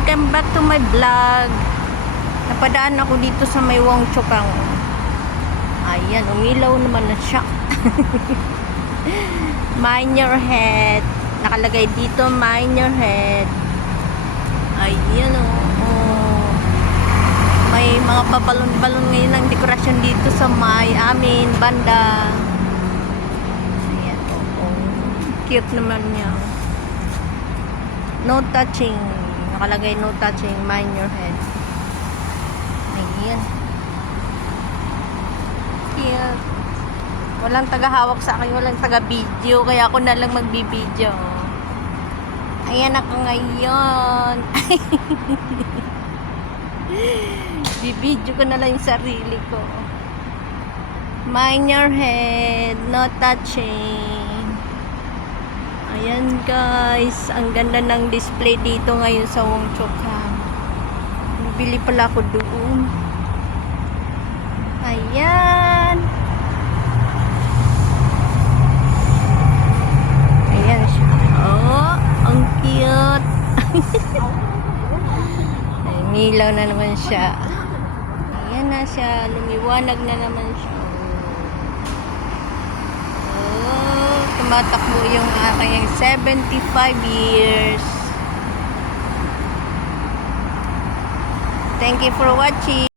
Welcome back to my vlog. Napadaan ako dito sa may Wong Chukang. Ayan, umilaw naman na siya. Mind your head. Nakalagay dito, mind your head. Ayan may mga pabalon-balon ngayon ng dekorasyon dito sa may amin banda. Ayan, cute naman niya. No touching. Nakalagay no touching, mind your head. Ayan. Cute. Walang tagahawak sa akin, walang taga-video, kaya ako na lang magbi-video. Ayan ako ngayon. Bibidyo ko na lang yung sarili ko. Mind your head, no touching. Ayan guys, ang ganda ng display dito ngayon sa Wong Chukang. Bibili pala ako doon. Ayan. Ayan siya. Oh, ang cute. Ay, milaw na naman siya. Ayan na siya, lumiwanag na naman siya. Tumatakbo yung aking 75 years. Thank you for watching.